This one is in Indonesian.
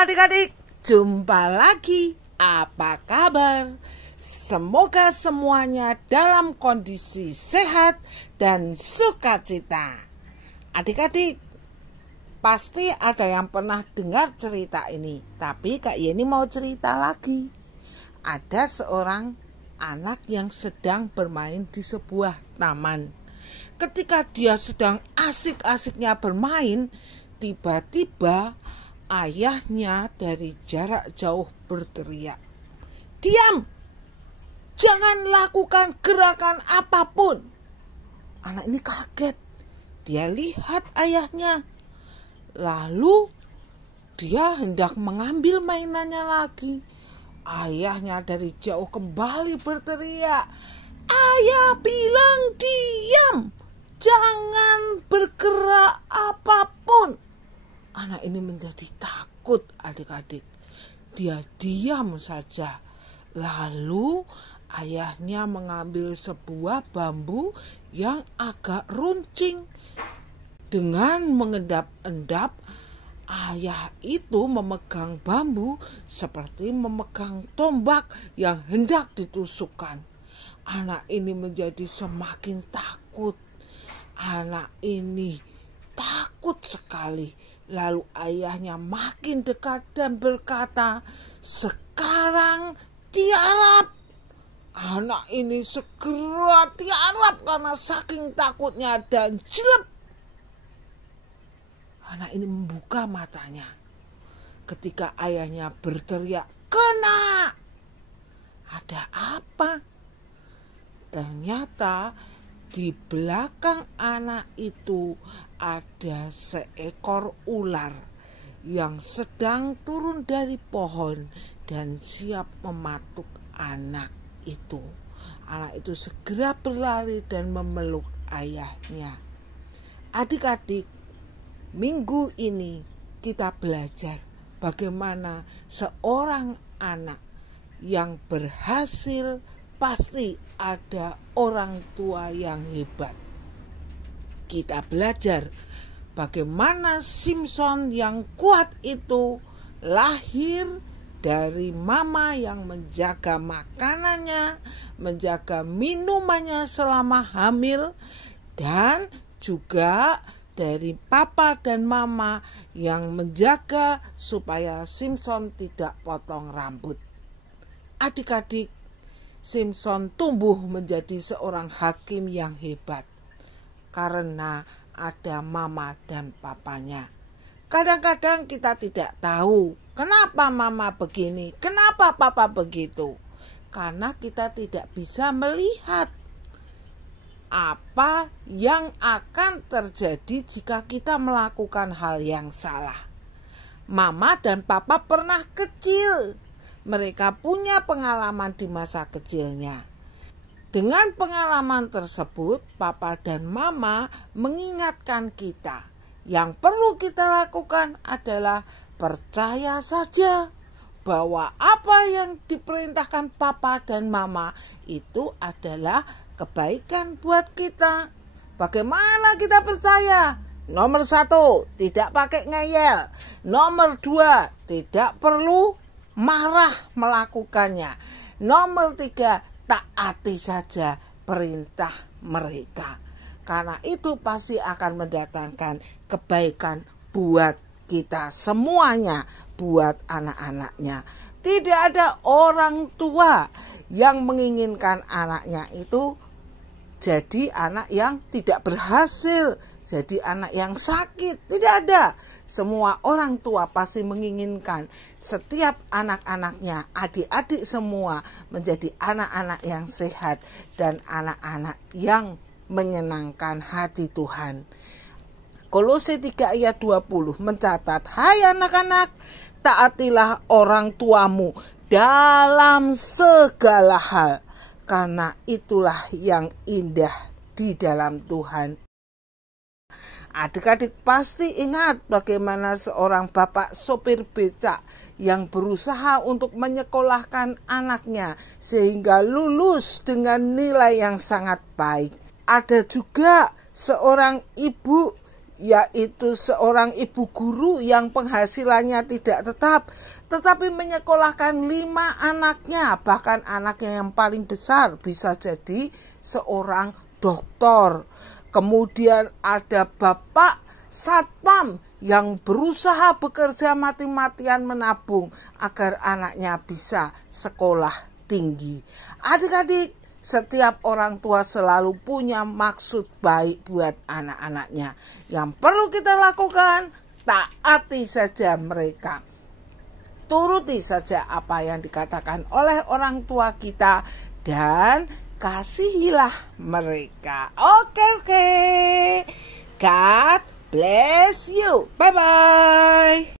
adik-adik, jumpa lagi. Apa kabar? Semoga semuanya dalam kondisi sehat dan sukacita. Adik-adik, pasti ada yang pernah dengar cerita ini, tapi Kak Yeni mau cerita lagi. Ada seorang anak yang sedang bermain di sebuah taman. Ketika dia sedang asik-asiknya bermain, tiba-tiba ayahnya dari jarak jauh berteriak, "Diam! Jangan lakukan gerakan apapun." Anak ini kaget. Dia lihat ayahnya. Lalu dia hendak mengambil mainannya lagi. Ayahnya dari jauh kembali berteriak, "Ayah bilang diam! Jangan bergerak apapun." Anak ini menjadi takut, adik-adik. Dia diam saja. Lalu ayahnya mengambil sebuah bambu yang agak runcing. Dengan mengendap-endap, ayah itu memegang bambu seperti memegang tombak yang hendak ditusukkan. Anak ini menjadi semakin takut. Anak ini takut sekali. Lalu ayahnya makin dekat dan berkata, "Sekarang tiarap." Anak ini segera tiarap karena saking takutnya dan jelek. Anak ini membuka matanya. Ketika ayahnya berteriak, "Kena!" Ada apa? Ternyata di belakang anak itu ada seekor ular yang sedang turun dari pohon dan siap mematuk anak itu. Anak itu segera berlari dan memeluk ayahnya. Adik-adik, minggu ini kita belajar bagaimana seorang anak yang berhasil pasti ada orang tua yang hebat. Kita belajar bagaimana Simpson yang kuat itu lahir dari mama yang menjaga makanannya, menjaga minumannya selama hamil, dan juga dari papa dan mama yang menjaga supaya Simpson tidak potong rambut. Adik-adik, Simpson tumbuh menjadi seorang hakim yang hebat karena ada mama dan papanya. Kadang-kadang kita tidak tahu kenapa mama begini, kenapa papa begitu. Karena kita tidak bisa melihat apa yang akan terjadi jika kita melakukan hal yang salah. Mama dan papa pernah kecil. Mereka punya pengalaman di masa kecilnya. Dengan pengalaman tersebut, papa dan mama mengingatkan kita. Yang perlu kita lakukan adalah percaya saja bahwa apa yang diperintahkan papa dan mama itu adalah kebaikan buat kita. Bagaimana kita percaya? Nomor 1, tidak pakai ngeyel. Nomor 2, tidak perlu marah melakukannya. Nomor 3, taati saja perintah mereka. Karena itu pasti akan mendatangkan kebaikan buat kita semuanya, buat anak-anaknya. Tidak ada orang tua yang menginginkan anaknya itu jadi anak yang tidak berhasil, jadi anak yang sakit. Tidak ada. Semua orang tua pasti menginginkan setiap anak-anaknya, adik-adik semua menjadi anak-anak yang sehat dan anak-anak yang menyenangkan hati Tuhan. Kolose 3 ayat 20 mencatat, "Hai anak-anak, taatilah orang tuamu dalam segala hal, karena itulah yang indah di dalam Tuhan." Adik-adik pasti ingat bagaimana seorang bapak sopir becak yang berusaha untuk menyekolahkan anaknya sehingga lulus dengan nilai yang sangat baik. Ada juga seorang ibu yaitu seorang ibu guru yang penghasilannya tidak tetap, tetapi menyekolahkan 5 anaknya, bahkan anaknya yang paling besar bisa jadi seorang doktor. Kemudian ada bapak satpam yang berusaha bekerja mati-matian menabung agar anaknya bisa sekolah tinggi. Adik-adik, setiap orang tua selalu punya maksud baik buat anak-anaknya. Yang perlu kita lakukan, taati saja mereka. Turuti saja apa yang dikatakan oleh orang tua kita dan kasihilah mereka. Oke. God bless you. Bye-bye.